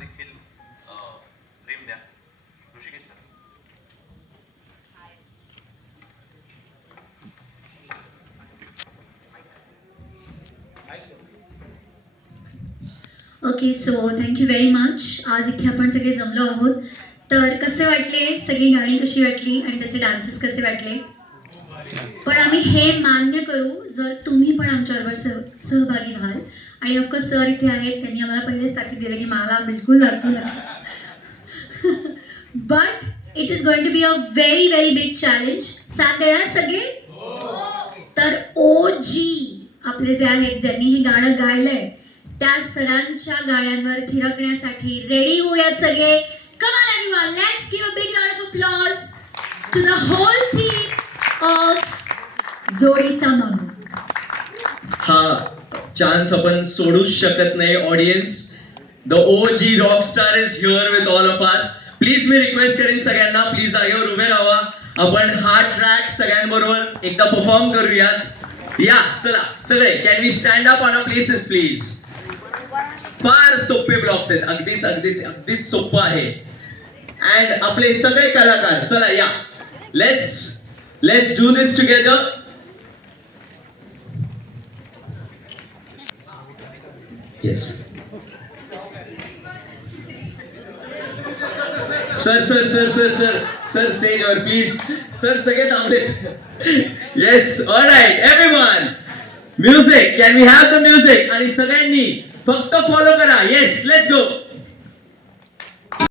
देखील प्रेम द्या. Rishikesh sir. Okay, so thank you very much. आज इथे आपण सगळे जमलो आहोत. तर कसे वाटले, सगळी गाणी कशी वाटली आणि त्याचे डान्सेस कसे वाटले. पण आम्ही हे मान्य करू जर तुम्ही पण आमच्याबरोबर सहभागी व्हाल. आणि ऑफकोर्स सर इथे आहेत, त्यांनी आम्हाला पहिलेच ताकीद दिलं की मला बिलकुल नाचू नका. But it is going to be a very very big challenge. साथ देणार सगळे. तर OG आपले जे आहेत ज्यांनी हे गाणं गायलंय त्या सरांच्या गाण्यांवर थिरकण्यासाठी रेडी होऊयात सगळे. Come on everyone, let's give a big round of applause to the whole team of जोडीचा माणूस. हा चान्स आपण सोडूच शकत नाही. Audience, the OG rockstar is here with all of us. Please मी रिक्वेस्ट करेन सगळ्यांना, प्लीज जागेवर उभे राहा. आपण हा ट्रॅक सगळ्यांबरोबर एकदा परफॉर्म करूयात. या चला सगळे, can we stand up on a places please. फार सोपे ब्लॉक्स आहेत, अगदीच अगदीच अगदीच सोपं आहे. अँड आपले सगळे कलाकार चला या, let's do this together. Yes sir sir sir sir sir sir स्टेजवर प्लीज. सर सगळे थांबलेत. Yes, alright everyone, music, can we have the music. आणि सगळ्यांनी फक्त फॉलो करा. Yes, let's go.